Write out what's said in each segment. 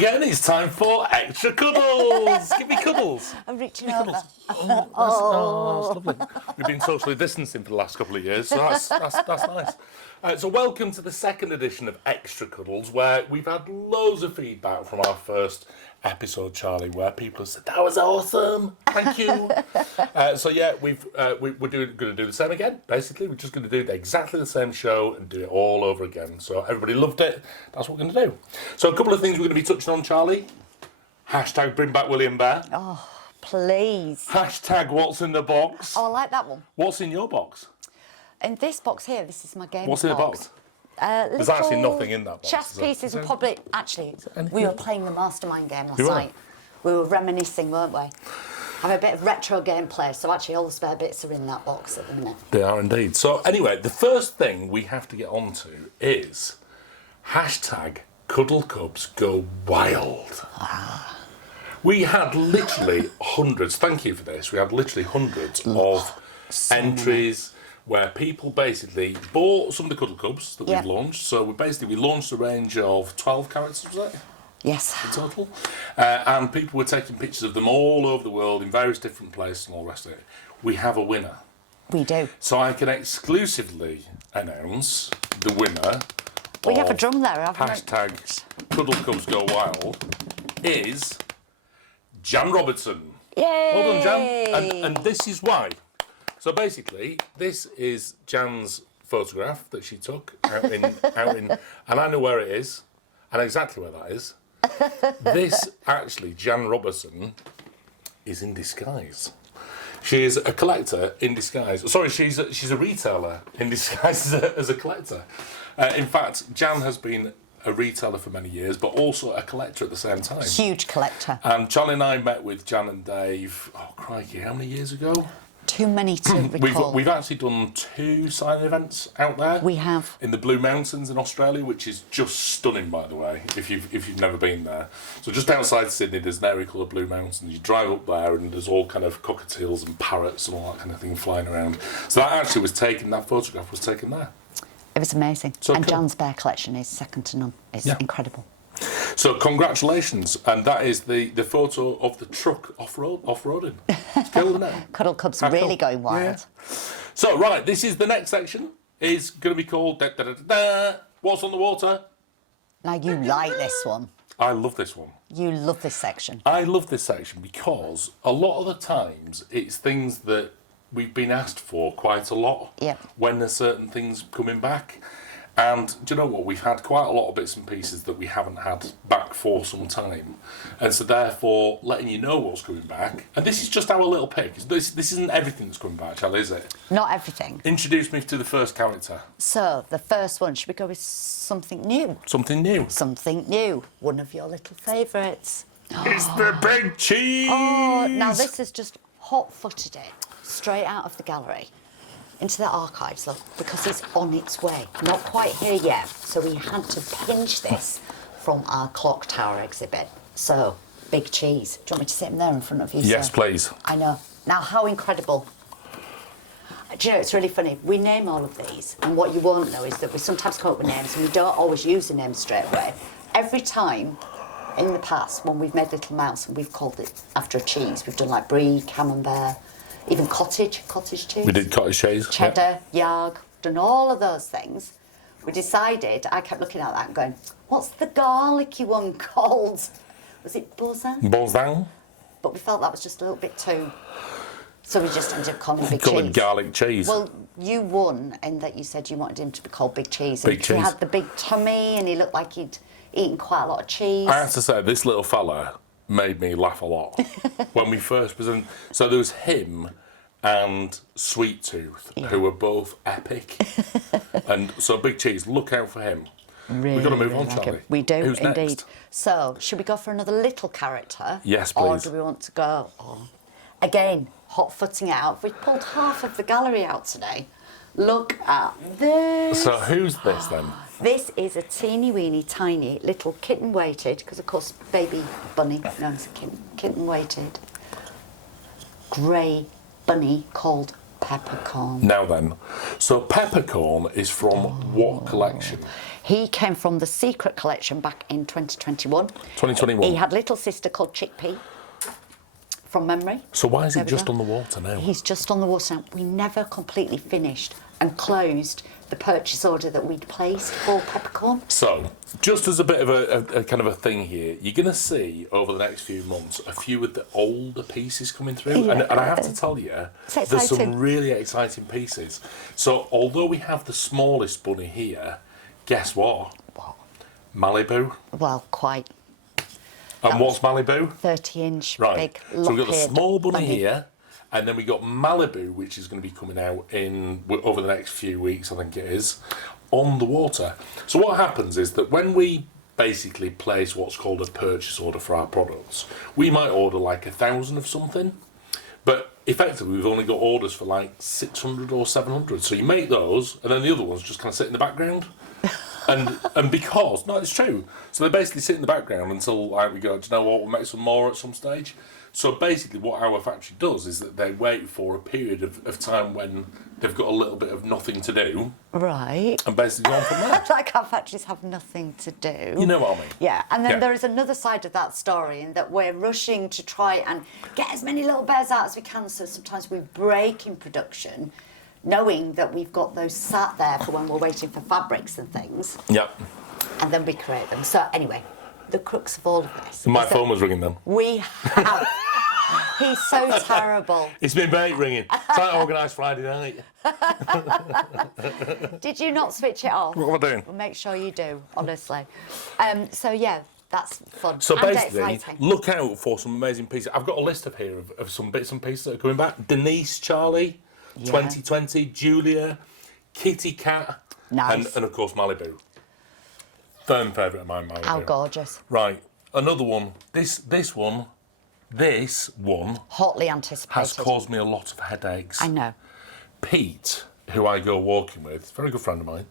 again. It's time for Extra Cuddles. Give me cuddles. I'm reaching Give me over. cuddles. Oh, that's lovely. We've been socially distancing for the last couple of years, so that's nice. So welcome to the second edition of Extra Cuddles, where we've had loads of feedback from our first episode, Charlie, where people have said, that was awesome, thank you. We're going to do the same again, basically. We're just going to do exactly the same show and do it all over again. So everybody loved it, that's what we're going to do. So a couple of things we're going to be touching on, Charlie. Hashtag bring back William Bear. Oh, please. Hashtag what's in the box. Oh, I like that one. What's in your box? In this box here, this is my game What's in the box? There's actually nothing in that box. Chess pieces and probably... Actually, we were playing the Mastermind game last You were? night. We were reminiscing, weren't we? Have a bit of retro gameplay, so actually all the spare bits are in that box at the minute. They are indeed. So anyway, the first thing we have to get onto is hashtag Cuddle Cubs Go Wild. We had literally hundreds, thank you for this, we had literally hundreds of entries where people basically bought some of the Cuddle Cubs that we've launched. So we launched a range of 12 characters, was it? Yes. In total. And people were taking pictures of them all over the world in various different places and all the rest of it. We have a winner. We do. So I can exclusively announce the winner. We have a drum there, haven't we? Hashtag Cuddle Cubs Go Wild is Jan Robertson. Yay! Well done, Jan. And this is why. So basically, this is Jan's photograph that she took out in, and I know where it is, and exactly where that is. This, actually, Jan Robertson is in disguise. She is a collector in disguise. Sorry, she's a retailer in disguise as a collector. In fact, Jan has been a retailer for many years, but also a collector at the same time. Huge collector. And Charlie and I met with Jan and Dave, oh crikey, how many years ago? Too many to recall. We've actually done 2 signing events out there. We have. In the Blue Mountains in Australia, which is just stunning, by the way, if you've never been there. So just outside Sydney, there's an area called the Blue Mountains. You drive up there and there's all kind of cockatiels and parrots and all that kind of thing flying around. So that photograph was taken there. It was amazing. So and cool. Jan's bear collection is second to none. It's incredible. So congratulations, and that is the photo of the truck off-roading. It's cool, isn't it? Cuddle Cubs really going wild. Yeah. So right, this is the next section. Is going to be called What's on the Water? Now you like this one. I love this one. You love this section. I love this section because a lot of the times it's things that we've been asked for quite a lot. Yeah. When there's certain things coming back. And do you know what? We've had quite a lot of bits and pieces that we haven't had back for some time. And so therefore, letting you know what's coming back. And this is just our little pick. This isn't everything that's coming back, Charlie, is it? Not everything. Introduce me to the first character. So, the first one, should we go with something new? Something new. Something new. One of your little favourites. It's the big cheese! Oh, now this has just hot-footed it straight out of the gallery into the archives, look, because it's on its way. Not quite here yet, so we had to pinch this from our clock tower exhibit. So, big cheese. Do you want me to sit him there in front of you, Yes, sir? please. I know. Now, how incredible. Do you know, it's really funny. We name all of these, and what you won't know is that we sometimes come up with names, and we don't always use the name straight away. Every time in the past, when we've made Little Mouse and we've called it after a cheese, we've done like brie, camembert, even cottage cheese. We did cottage cheese. Cheddar, yarg, done all of those things. We decided, I kept looking at that and going, what's the garlicky one called? Was it Boursin? Boursin. But we felt that was just a little bit too... So we just ended up calling him Big Call Cheese. it garlic cheese. Well, you won in that you said you wanted him to be called Big Cheese. Big and Cheese. He had the big tummy and he looked like he'd eaten quite a lot of cheese. I have to say, this little fella made me laugh a lot when we first presented. So there was him and Sweet Tooth, who were both epic. And so Big Cheese, look out for him. Really, We've got to move on, like Charlie. him. We do, Who's indeed. next? So, should we go for another little character? Yes, Or please. do we want to go... Again, hot-footing it out. We've pulled half of the gallery out today. Look at this. So who's this then? This is a teeny-weeny, tiny little kitten-weighted, because of course baby bunny known as a kitten-weighted, grey bunny called Peppercorn. Now then, so Peppercorn is from what collection? He came from the Secret collection back in 2021. 2021. He had a little sister called Chickpea, from memory. So why is There it we just go. on the water now? He's just on the water now. We never completely finished and closed the purchase order that we'd placed for Peppercorn. So, just as a bit of a kind of a thing here, you're going to see over the next few months a few of the older pieces coming through. Yeah. And I have to tell you, So there's some exciting. really exciting pieces. So, although we have the smallest bunny here, guess what? What? Malibu. Well, quite. And what's Malibu? 30-inch, Right. big, So we've got the lop-eared small bunny here, and then we got Malibu, which is going to be coming out over the next few weeks, I think it is, on the water. So what happens is that when we basically place what's called a purchase order for our products, we might order like 1,000 of something, but effectively we've only got orders for like 600 or 700. So you make those, and then the other ones just kind of sit in the background. And because, no, it's true. So they basically sit in the background until like, we go, do you know what, we'll make some more at some stage. So basically what our factory does is that they wait for a period of time when they've got a little bit of nothing to do. Right. And basically go on from there. Like our factories have nothing to do. You know what I mean? Yeah, and then Yeah. there is another side of that story in that we're rushing to try and get as many little bears out as we can, so sometimes we break in production, knowing that we've got those sat there for when we're waiting for fabrics and things, Yep. and then we create them. So anyway, the crux of all of this My is that phone was ringing then. we have... He's so terrible. It's been mate ringing. Trying to organise Friday night. Did you not switch it off? What am I doing? Well, make sure you do, honestly. So yeah, that's fun. So and basically, exciting. look out for some amazing pieces. I've got a list of here of some bits and pieces that are coming back. Denise, Charlie, Yeah. 2020, Julia, Kitty Cat, Nice. and of course Malibu. Firm favourite of mine, Malibu. How gorgeous. Right, another one. This one Hotly anticipated. has caused me a lot of headaches. I know. Pete, who I go walking with, very good friend of mine.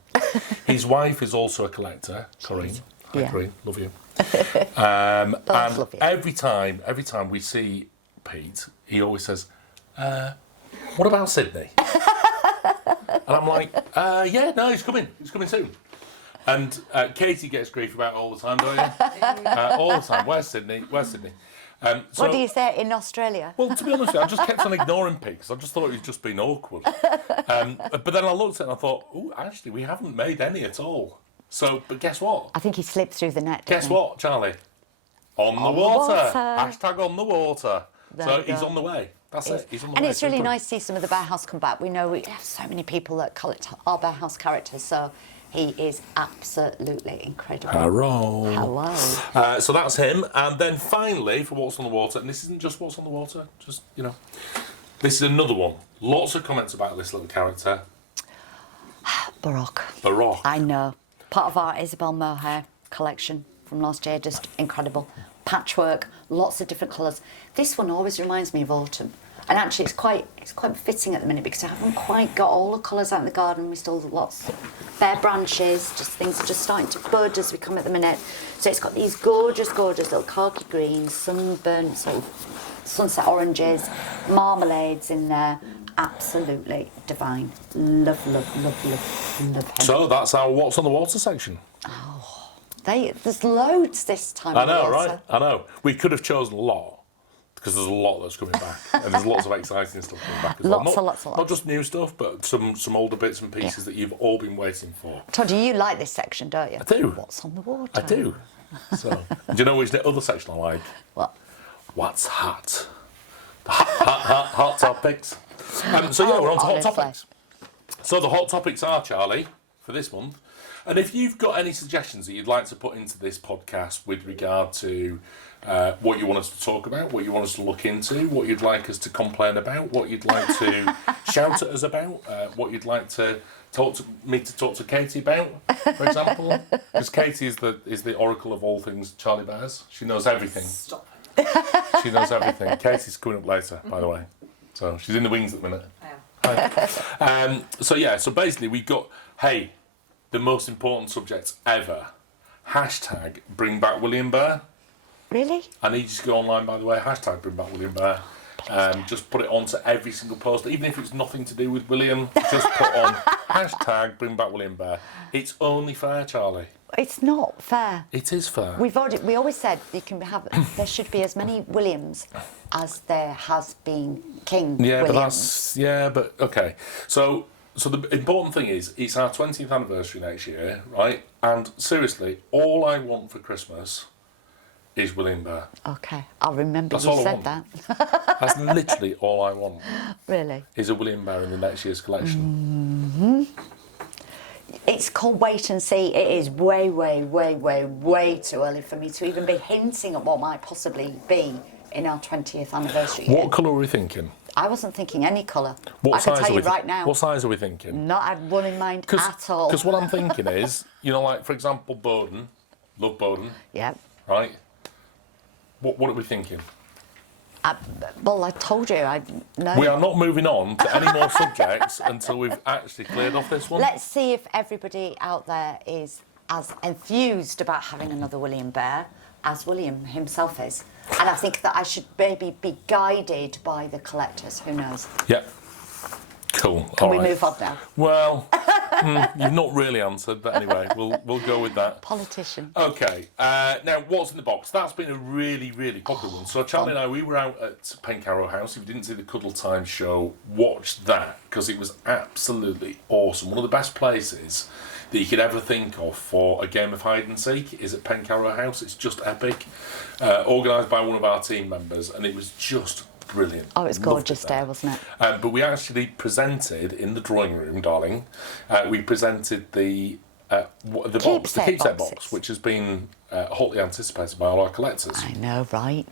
His wife is also a collector, Corinne. Hi, Yeah. Corinne, love you. Both And love you. every time we see Pete, he always says, "What about Sydney?" And I'm like, "Yeah, no, he's coming soon." And Katie gets grief about it all the time, don't you? All the time. Where's Sydney? Where's Sydney? So, What do you say in Australia? well, to be honest with you, I just kept on ignoring Pete because I just thought he was just being awkward. But then I looked at it and I thought, oh, actually, we haven't made any at all. So, but guess what? I think he slipped through the net. Guess didn't he? what, Charlie? On the the water. water. Hashtag on the water. There So you he's go. on the way. That's it. He's on the And way. it's really Super. nice to see some of the Bear House come back. We know we have so many people that collect our Bear House characters, so he is absolutely incredible. Hello. Hello. So that's him. And then finally, for What's on the Water, and this isn't just What's on the Water, just, this is another one. Lots of comments about this little character. Baroque. Baroque. I know. Part of our Isabel Mohair collection from last year, just incredible. Patchwork, lots of different colours. This one always reminds me of autumn. And actually it's quite fitting at the minute because I haven't quite got all the colours out in the garden. We still have lots of bare branches, just things are just starting to bud as we come at the minute. So it's got these gorgeous, gorgeous little khaki greens, sunburnt, sort of sunset oranges, marmalades in there. Absolutely divine. Love, love, love, love, love him. So that's our What's on the Water section. There's loads this time I of know, year, right? so- I know. We could have chosen a lot because there's a lot that's coming back, and there's lots of exciting stuff coming back as well. Lots Not, and lots and Not lots. just new stuff, but some older bits and pieces that you've all been waiting for. Todd, you like this section, don't you? I do. What's on the water? I do. So, do you know which other section I like? What? What's hot? The hot topics. So yeah, we're on to hot honestly. topics. So the hot topics are, Charlie, for this month. And if you've got any suggestions that you'd like to put into this podcast with regard to what you want us to talk about, what you want us to look into, what you'd like us to complain about, what you'd like to shout at us about, what you'd like to talk to Katie about, for example, because Katie is the oracle of all things Charlie Bears. She knows everything. Stop. She knows everything. Katie's coming up later, by the way. So she's in the wings at the minute. I am. So basically we've got, hey, the most important subject ever. Hashtag bring back William Bear. Really? I need you to go online, by the way. Hashtag bring back William Bear. Just put it onto every single post, even if it's nothing to do with William. Just put on hashtag Bring Back William Bear. It's only fair, Charlie. It's not fair. It is fair. We always said there should be as many Williams as there has been King Williams. But okay. So the important thing is, it's our 20th anniversary next year, right? And seriously, all I want for Christmas is William Bear. Okay, I'll remember That's you all I said want. that. That's literally all I want. Really? Is a William Bear in the next year's collection. It's called Wait and See. It is way, way, way, way, way too early for me to even be hinting at what might possibly be in our 20th anniversary year. What colour are we thinking? I wasn't thinking any colour. What I can tell you right now. What size are we thinking? Not had one in mind at all. Because what I'm thinking is, like, for example, Bowden. Love Bowden. Yeah. Right? What are we thinking? Well, I told you, no. We are not moving on to any more subjects until we've actually cleared off this one. Let's see if everybody out there is as enthused about having another William Bear as William himself is. And I think that I should maybe be guided by the collectors. Who knows? Yeah. Cool. Can we move on now? Well, you've not really answered, but anyway, we'll go with that. Politician. Okay. Now, what's in the box? That's been a really, really popular one. So Charlie and I, we were out at Pencarrow House. If you didn't see the Cuddle Time show, watch that, because it was absolutely awesome. One of the best places that you could ever think of for a game of hide and seek is at Pencarrow House. It's just epic. Organised by one of our team members, and it was just brilliant. Oh, it was gorgeous there, wasn't it? But we actually presented in the drawing room, darling. We presented the keepsake box, which has been hotly anticipated by all our collectors. I know, right?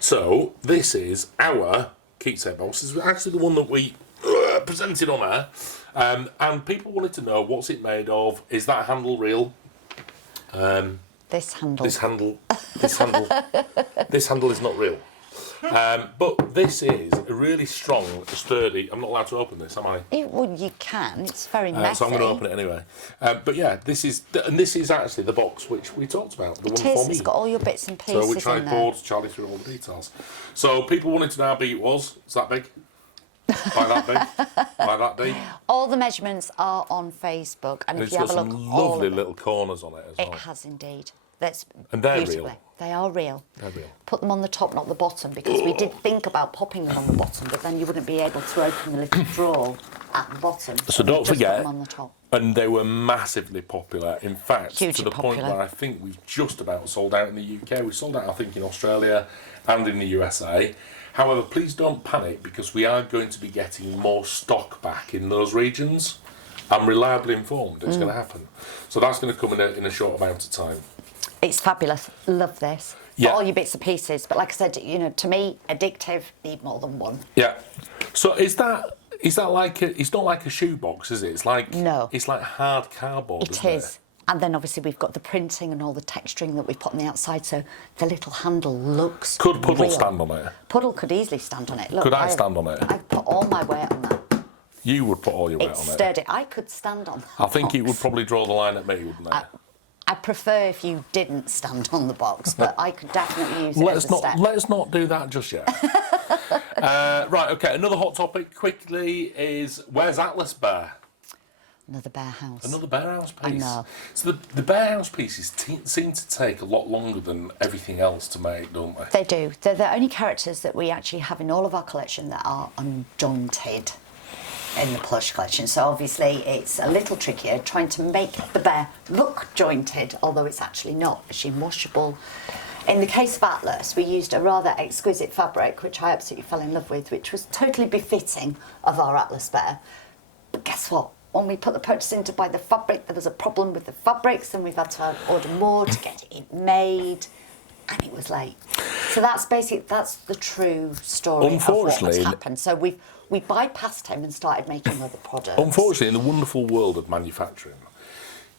So this is our keepsake box. This is actually the one that we presented on air, and people wanted to know, what's it made of? Is that handle real? This handle. This handle is not real. But this is a really strong, sturdy. I'm not allowed to open this, am I? Well, you can. It's very messy. So I'm going to open it anyway. But yeah, this is actually the box which we talked about. The one for me. It's got all your bits and pieces So which I poured Charlie through all the details. So people wanted to know how big it was. Is that big? By that big? By that deep? All the measurements are on Facebook, and if it's you have got a look, some lovely little corners on it as well. It has indeed. And they're beautifully. real. They are real. They're real. Put them on the top, not the bottom, because we did think about popping them on the bottom, but then you wouldn't be able to open the little drawer at the bottom. So don't just forget, put them on the top. And they were massively popular. In fact, Hugely to the point popular. where I think we've just about sold out in the UK. We sold out, I think, in Australia and in the USA. However, please don't panic, because we are going to be getting more stock back in those regions. I'm reliably informed it's going to happen. So that's going to come in a short amount of time. It's fabulous. Love this. Yeah. All your bits and pieces. But like I said, to me, addictive, need more than one. Yeah. So is that like it's not like a shoebox, is it? It's like No. It's like hard cardboard. It is. And then obviously we've got the printing and all the texturing that we've put on the outside, so the little handle looks Could Puddle real. stand on it? Puddle could easily stand on it. Look, Could I stand on it? I've put all my weight on that. You would put all your weight It's on it. sturdy. I could stand on that. I think it would box. probably draw the line at me, wouldn't it? I prefer if you didn't stand on the box, but I could definitely use it as a step. Let's not do that just yet. Right, okay. Another hot topic quickly is, where's Atlas Bear? Another bear house. Another Bear House piece. I know. So the Bear House pieces seem to take a lot longer than everything else to make, don't they? They do. They're the only characters that we actually have in all of our collection that are unjointed in the plush collection. So obviously it's a little trickier trying to make the bear look jointed, although it's actually not. Machine washable. In the case of Atlas, we used a rather exquisite fabric, which I absolutely fell in love with, which was totally befitting of our Atlas bear. But guess what? When we put the purchase in to buy the fabric, there was a problem with the fabrics, and we've had to order more to get it made, and it was late. So that's the true story of what has happened. So we bypassed him and started making other products. Unfortunately, in the wonderful world of manufacturing,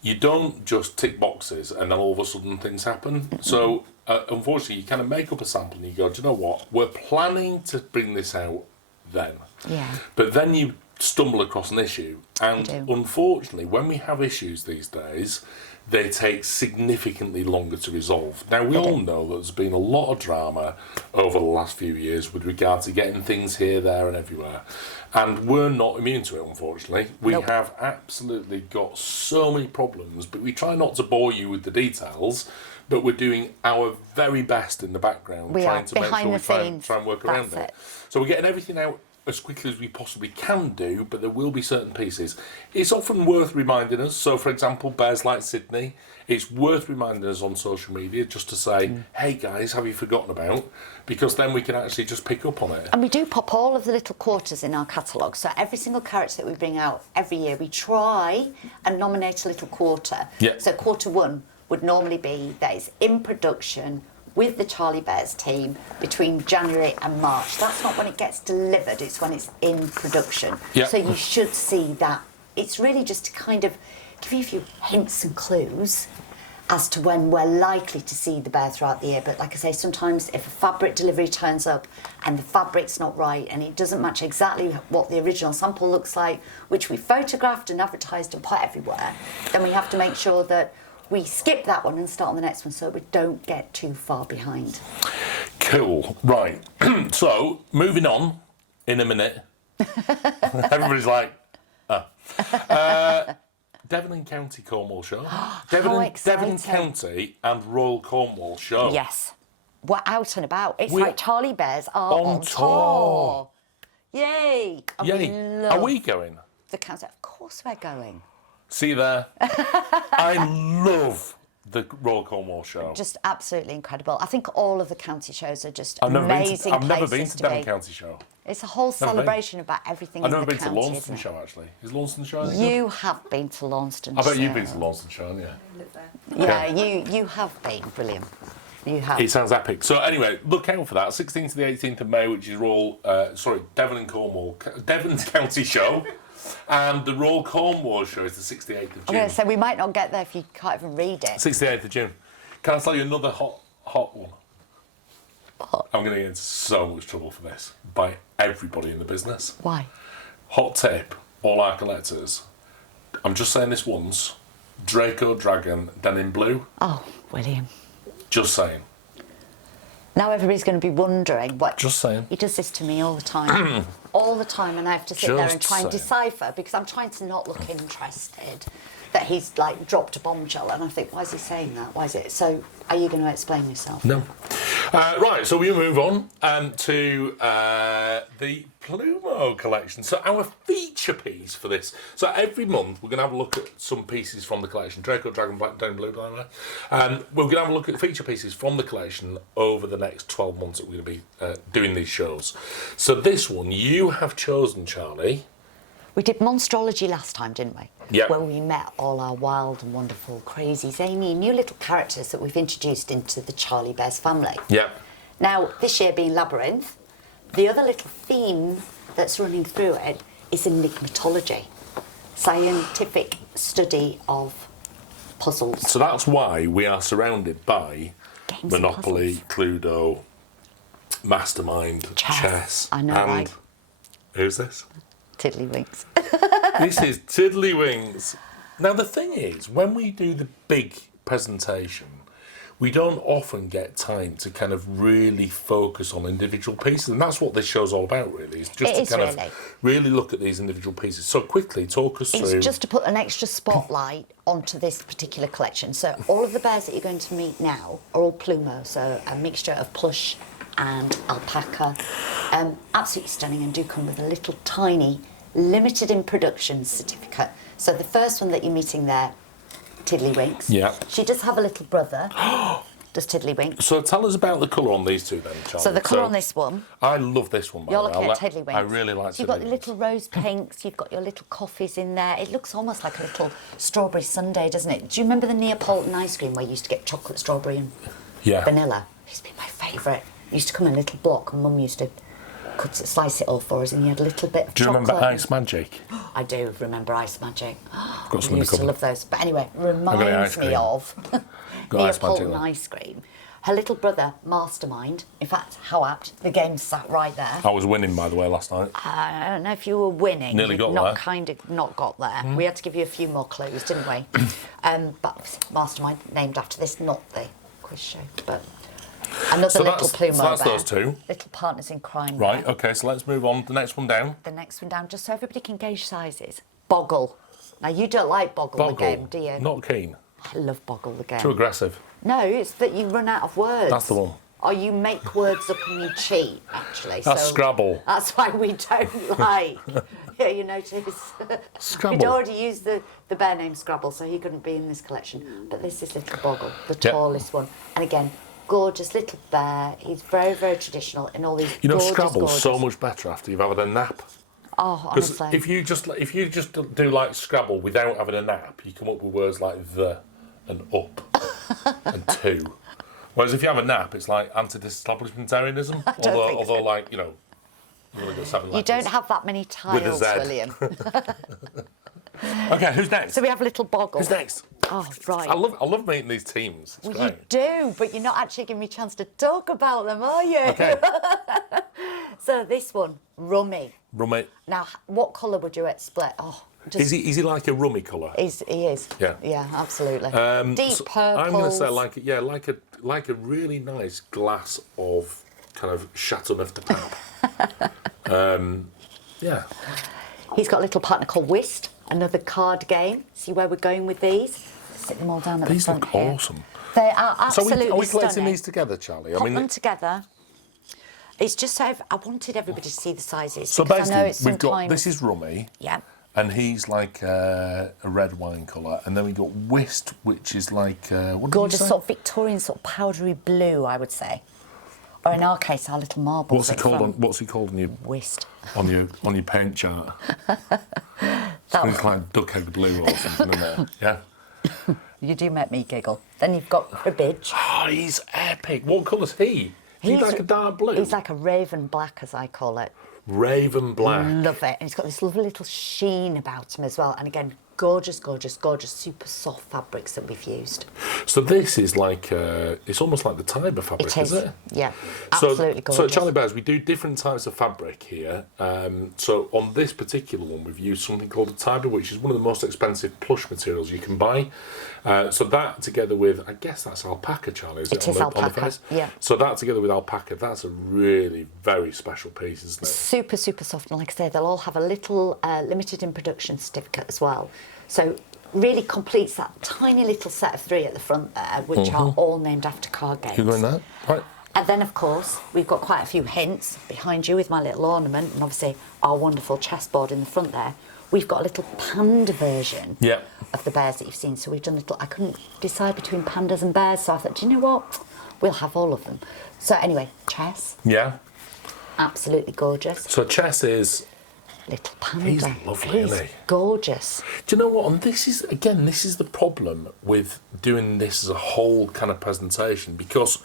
you don't just tick boxes and then all of a sudden things happen. So unfortunately, you kind of make up a sample and you go, do you know what? We're planning to bring this out then. Yeah. But then you stumble across an issue. And unfortunately, when we have issues these days, they take significantly longer to resolve. Now, we all know that there's been a lot of drama over the last few years with regard to getting things here, there and everywhere. And we're not immune to it, unfortunately. We have absolutely got so many problems, but we try not to bore you with the details, but we're doing our very best in the background, trying to make sure we try and work around it. So we're getting everything out as quickly as we possibly can do, but there will be certain pieces. It's often worth reminding us. So, for example, Bears Like Sydney, it's worth reminding us on social media just to say, hey guys, have you forgotten about? Because then we can actually just pick up on it. And we do pop all of the little quarters in our catalogue. So every single character that we bring out every year, we try and nominate a little quarter. Yeah. So quarter one would normally be that is in production with the Charlie Bears team between January and March. That's not when it gets delivered, it's when it's in production. Yeah. So you should see that. It's really just to kind of give you a few hints and clues as to when we're likely to see the bear throughout the year. But like I say, sometimes if a fabric delivery turns up and the fabric's not right and it doesn't match exactly what the original sample looks like, which we photographed and advertised and put everywhere, then we have to make sure that we skip that one and start on the next one so we don't get too far behind. Cool. Right. So, moving on in a minute. Everybody's like, Devon and County Cornwall show. Devon County and Royal Cornwall show. Yes. We're out and about. It's like Charlie Bears are on tour. Yay. And Yay. Are we going? The county. Of course we're going. See you there. I love the Royal Cornwall show. Just absolutely incredible. I think all of the county shows are just amazing. I've never been to Devon County show. It's a whole celebration about everything in the county. I've never been to Launceston show, actually. Is Launceston show? You have been to Launceston. I bet you've been to Launceston show, haven't you? Yeah, you have been. Brilliant. You have. It sounds epic. So anyway, look out for that. 16th to the 18th of May, which is Devon and Cornwall, Devon County show. And the Royal Cornwall show is the 68th of June. Okay, so we might not get there if you can't even read it. 68th of June. Can I tell you another hot one? What? I'm going to get into so much trouble for this by everybody in the business. Why? Hot tip, all our collectors. I'm just saying this once. Draco Dragon Denim Blue. Oh, William. Just saying. Now everybody's going to be wondering what. Just saying. He does this to me all the time. All the time, and I have to sit there and try and decipher because I'm trying to not look interested that he's like dropped a bombshell, and I think, why is he saying that? Why is it? So, are you going to explain yourself? No. Right, so we move on to the Plumo collection. So our feature piece for this. So every month we're going to have a look at some pieces from the collection. Draco, Dragon, Black, Down Blue, by the way. We're going to have a look at feature pieces from the collection over the next 12 months that we're going to be doing these shows. So this one you have chosen, Charlie. We did Monstrology last time, didn't we? Yeah. Where we met all our wild and wonderful, crazy, zany, new little characters that we've introduced into the Charlie Bears family. Yeah. Now, this year being Labyrinth, the other little theme that's running through it is enigmatology, scientific study of puzzles. So that's why we are surrounded by Games Monopoly, Cluedo, Mastermind, chess. I know, and right? Who's this? Tiddlywinks. This is Tiddlywinks. Now the thing is, when we do the big presentation, we don't often get time to kind of really focus on individual pieces, and that's what this show's all about, really. It's just to kind of really look at these individual pieces. So quickly, talk us through. It's just to put an extra spotlight onto this particular collection. So all of the bears that you're going to meet now are all Plumo, so a mixture of plush and alpaca. Absolutely stunning, and do come with a little tiny limited in production certificate. So the first one that you're meeting there, Tiddlywinks. Yeah. She does have a little brother. Does Tiddlywinks. So tell us about the colour on these two then, Charlie. So the colour on this one. I love this one, by You're the way. looking at Tiddlywinks. I really like Tiddlywinks. You've got the little rose pinks, you've got your little coffees in there. It looks almost like a little strawberry sundae, doesn't it? Do you remember the Neapolitan ice cream where you used to get chocolate, strawberry and vanilla? It used to be my favourite. It used to come in a little block and Mum used to slice it all for us, and you had a little bit of chocolate. Do you remember Ice Magic? I do remember Ice Magic. Got some I used to love those. But anyway, reminds me of Neapolitan ice cream. Her little brother, Mastermind. In fact, how apt. The game sat right there. I was winning, by the way, last night. I don't know if you were winning. Nearly got not there. kind of not got there. We had to give you a few more clues, didn't we? But Mastermind, named after this, not the quiz show, but another So little plume so that's over. those two. Little partners in crime. Right, there. okay, so let's move on. The next one down. The next one down, just so everybody can gauge sizes. Boggle. Now you don't like Boggle the game, do you? Not keen. I love Boggle the game. Too aggressive. No, it's that you run out of words. That's the one. Or you make words up and you cheat, actually. That's Scrabble. That's why we don't like. Yeah, you notice. Scrabble. We'd already used the bear named Scrabble, so he couldn't be in this collection. But this is Little Boggle, the tallest one. And again, gorgeous little bear. He's very, very traditional in all these You know, gorgeous, Scrabble's so gorgeous- much better after you've had a nap. Oh, Because honestly. if you just do like Scrabble without having a nap, you come up with words like the and up and two. Whereas if you have a nap, it's like anti-establishmentarianism. Although like, you know, you've only got 7 You letters. don't have that many tiles, Z. William. Okay, who's next? So we have Little Boggle. Who's next? Oh, right. I love meeting these teams. It's Well, great. you do, but you're not actually giving me a chance to talk about them, are you? Okay, So this one, Rummy. rummy. Now, what colour would you split? Oh, just Is he like a rummy colour? he is. Yeah. Yeah, absolutely. Deep So purples. I'm going to say like a really nice glass of kind of Chateau Neuf de Pape. Yeah. He's got a little partner called Whist, another card game. See where we're going with these? Sit them all down at These the front look here. awesome. They are So absolutely are we collecting stunning. these together, Charlie? Put them together. It's just so I wanted everybody to see the sizes. So because I know it's basically, we've got sometimes- this is rummy, Yeah. and he's like a red wine colour, and then we got whist, which is like what did Gorgeous you say? sort of Victorian sort of powdery blue, I would say. Or in our case, our little marbles. What's he at called front. on What's he called Whist. on your paint chart? It's like duck egg blue or something, isn't it? Yeah. You do make me giggle. Then you've got Cribbage. Oh, he's epic. What colour's he? He's like a dark blue. He's like a raven black, as I call it. Raven black. Love it. And he's got this lovely little sheen about him as well. And again, gorgeous, gorgeous, gorgeous, super soft fabrics that we've used. So this is like it's almost like the Tiber fabric, It is. it? Yeah, absolutely gorgeous. So Charlie Bears, we do different types of fabric here. So on this particular one, we've used something called a Tiber, which is one of the most expensive plush materials you can buy. So that together with, I guess that's alpaca, Charlie, is It it? is On the alpaca, face? yeah. So that together with alpaca, that's a really very special piece, isn't it? Super, super soft. And like I say, they'll all have a little limited in production certificate as well. So really completes that tiny little set of 3 at the front there, which are all named after card games. You going there? Right. And then, of course, we've got quite a few hints behind you with my little ornament and obviously our wonderful chessboard in the front there. We've got a little panda version Yeah. of the bears that you've seen. So we've done I couldn't decide between pandas and bears, so I thought, do you know what? We'll have all of them. So anyway, chess, Yeah. absolutely gorgeous. So chess is. Little panda. He's lovely, He's isn't he? gorgeous. Do you know what? And this is the problem with doing this as a whole kind of presentation, because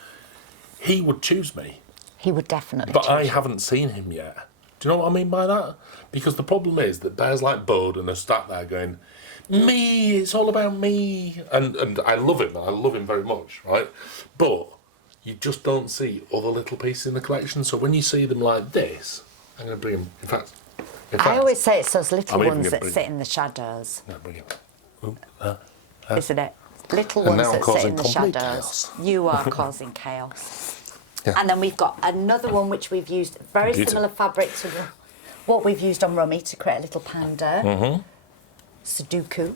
he would choose me, He would definitely but I choose you. haven't seen him yet. Do you know what I mean by that? Because the problem is that bears like Bud and are sat there going, me, it's all about me. And I love him, and I love him very much, right? But you just don't see other little pieces in the collection. So when you see them like this, I'm going to bring him, in fact, I always say it's those little I'm even ones gonna that bring- sit in the shadows, No, bring him. isn't it? Little And ones now I'm that sit causing in the complete shadows. chaos. You are causing chaos. Yeah. And then we've got another one which we've used very Beautiful. similar fabric to what we've used on Rummy to create a little panda. Sudoku.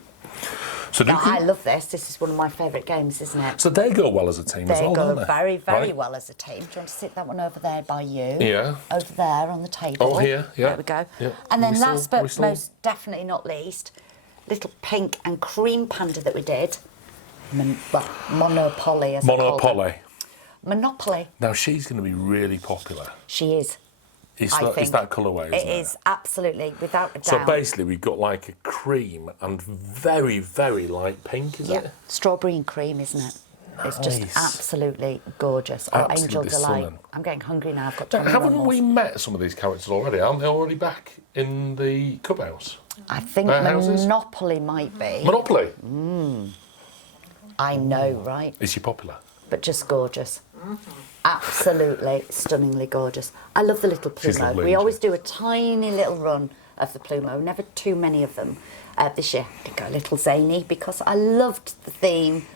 So, Now, I love this. This is one of my favourite games, isn't it? so they go well as a team as They well, go don't they? very, very Right? well as a team. Do you want to sit that one over there by you? Yeah. Over there on the table. Oh, here, yeah. There we go. Yeah. And then We last still- we but still- most definitely not least, little pink and cream panda that we did. Monopoly, as I called it. Monopoly. Monopoly. Now she's going to be really popular. She is. It's I that, think it's that colourway, isn't it? It is, absolutely, without a doubt. So basically, we've got like a cream and very, very light pink, is Yeah, it? strawberry and cream, isn't it? It's just Nice. absolutely gorgeous. Oh, Angel Absolutely Delight. stunning. I'm getting hungry now. I've got Now, 20 haven't more. we met some of these characters already? Aren't they already back in the clubhouse? I think Their houses? Monopoly might be. Monopoly. I know, right? Is she popular? but just gorgeous. Absolutely stunningly gorgeous. I love the little She's Plumo. lovely, We isn't always she? do a tiny little run of the Plumo, never too many of them. This year I did go a little zany because I loved the theme.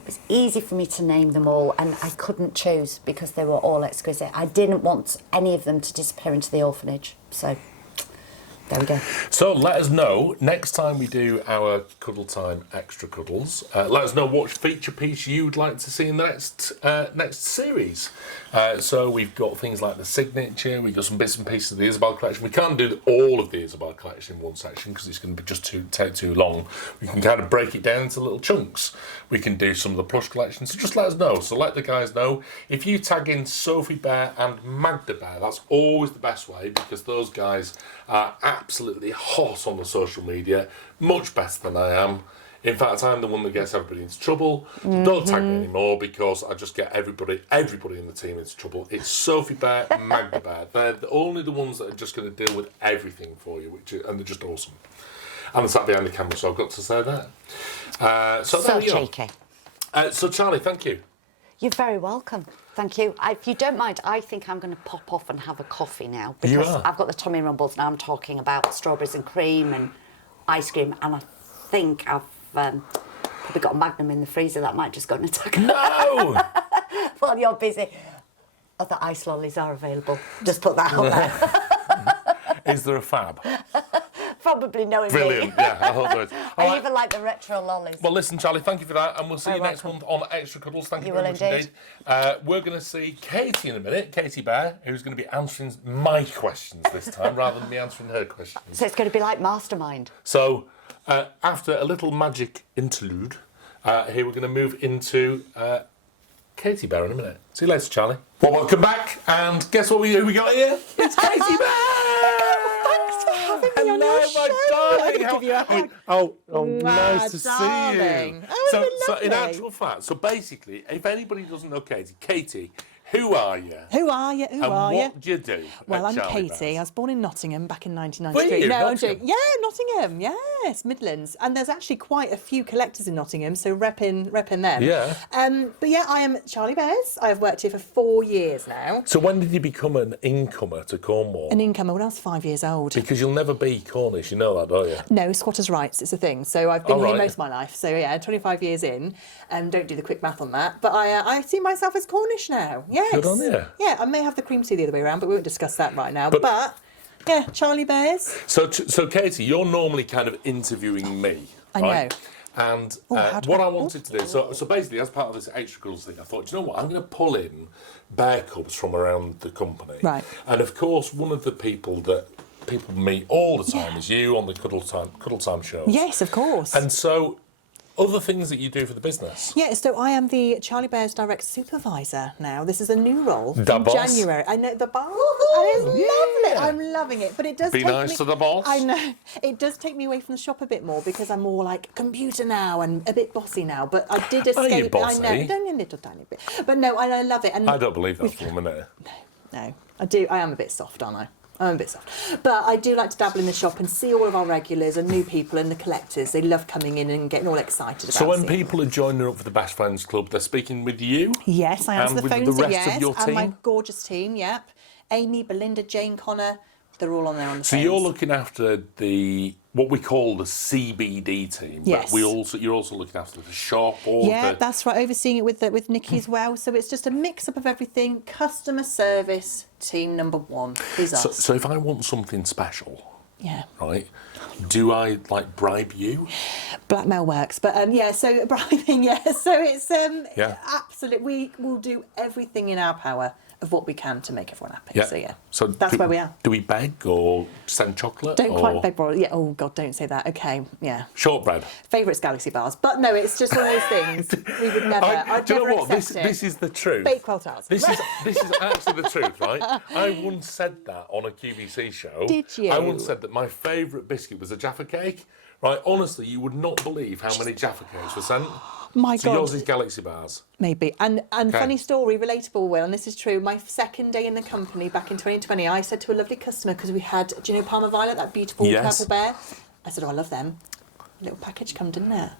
It was easy for me to name them all, and I couldn't choose because they were all exquisite. I didn't want any of them to disappear into the orphanage, so there we go. So let us know next time we do our Cuddle Time Extra Cuddles. Let us know what feature piece you'd like to see in the next series. So we've got things like the signature. We've got some bits and pieces of the Isabel collection. We can't do all of the Isabel collection in one section because it's going to be just take too long. We can kind of break it down into little chunks. We can do some of the plush collections. So just let us know. So let the guys know. If you tag in Sophie Bear and Magda Bear, that's always the best way because those guys are absolutely hot on the social media, much better than I am. In fact, I'm the one that gets everybody into trouble. So don't tag me anymore because I just get everybody in the team into trouble. It's Sophie Bear and Magda Bear. They're only the ones that are just going to deal with everything for you, and they're just awesome. And they're sat behind the camera, so I've got to say that. So there we go. cheeky. So Charlie, thank you. You're very welcome. Thank you. If you don't mind, I think I'm going to pop off and have a coffee now You because are? I've got the tummy rumbles now. I'm talking about strawberries and cream and ice cream, and I think I've probably got a Magnum in the freezer that might just go and attack. No! While you're busy. Other ice lollies are available. Just put that out there. Is there a fab? Probably knowing Brilliant, me. yeah, I hope there is. All I right. even like the retro lollies. Well, listen, Charlie, thank you for that, and we'll see You're you next welcome. month on Extra Cuddles. Thank you You very will much indeed. We're going to see Katie in a minute, Katie Bear, who's going to be answering my questions this time rather than me answering her questions. So it's going to be like Mastermind. So, after a little magic interlude, here we're going to move into Katie Bear in a minute. See you later, Charlie. Well, welcome back, and guess what who we got here? It's Katie Bear! Thanks for having me on Hello, your my show. darling. I'll give you a hug. Oh, Mwah, nice to darling. see you. Oh, so, it'd be so in lovely. actual fact, so basically, if anybody doesn't know Katie, who are you? Who are you? Who And are you? what do you do? Well, at I'm Charlie Katie. I Bears? was born in Nottingham back in Were 1993. you? No, I'm Nottingham? joking. Yeah, Nottingham. Yes, Midlands. And there's actually quite a few collectors in Nottingham, so repping them. Yeah. But yeah, I am Charlie Bears. I have worked here for 4 years now. So when did you become an incomer to Cornwall? An incomer when I was 5 years old. Because you'll never be Cornish, you know that, don't you? No, squatters' rights, it's a thing. So I've been Oh, here right. most of my life. So yeah, 25 years in. Don't do the quick math on that. But I see myself as Cornish now. Yes. Good on you. Yeah, I may have the cream tea the other way around, but we won't discuss that right now. But- But yeah, Charlie Bears. So Katie, you're normally kind of interviewing me, I right? know. And how do what I- I wanted to do, so basically, as part of this Extra Cuddles thing, I thought, do you know what? I'm going to pull in bear cubs from around the company. Right. And of course, one of the people that people meet all the time is you on the Cuddle Time shows. Yes, of course. And so, other things that you do for the business. Yeah, so I am the Charlie Bears Direct Supervisor now. This is a new role The from boss. January. I know the boss. And it's Yeah. lovely. I'm loving it. But it does Be take nice me, to the boss. I know. It does take me away from the shop a bit more because I'm more like computer now and a bit bossy now. But I did Are you escape. bossy? I know. Only a little tiny bit. But no, I love it. And I don't believe that for a minute. no, I do. I am a bit soft, aren't I? I'm a bit soft. But I do like to dabble in the shop and see all of our regulars and new people and the collectors. They love coming in and getting all excited about So when seeing people are joining up for the Best Friends Club, they're speaking with you? Yes, I answer And the with phones. the rest yes, of your and my team? gorgeous team. Yep, Amy, Belinda, Jane, Connor. They're all on there on the So phones. you're looking after what we call the CBD team. Yes. But you're also looking after the shop or Yeah, the... that's right. Overseeing it with Nikki as well. So it's just a mix up of everything. Customer service team number one is us. So if I want something special, Yeah, right, do I bribe you? blackmail works, but yeah. So bribing, yeah. So it's Yeah. absolute. We will do everything in our power of what we can to make everyone happy. Yeah. So yeah. So that's where we are. Do we beg or send chocolate? Don't or quite beg, bro. Yeah. Oh God, don't say that. Okay. Yeah. Shortbread. Favourites Galaxy bars, but no, it's just one of those things we would never. I'd do you never know what? accept it. This is the truth. Bakewell tiles. This is actually the truth, right? I once said that on a QVC show. Did you? I once said that my favourite biscuit was a Jaffa cake. Right, honestly, you would not believe how many Jaffa cakes were sent. My So God. yours is Galaxy Bars. Maybe. And Okay. funny story, relatable, Will, and this is true. My second day in the company back in 2020, I said to a lovely customer, because we had, do you know Parma Violet, that beautiful Yes. purple bear? I said, oh, I love them. A little package come, didn't it?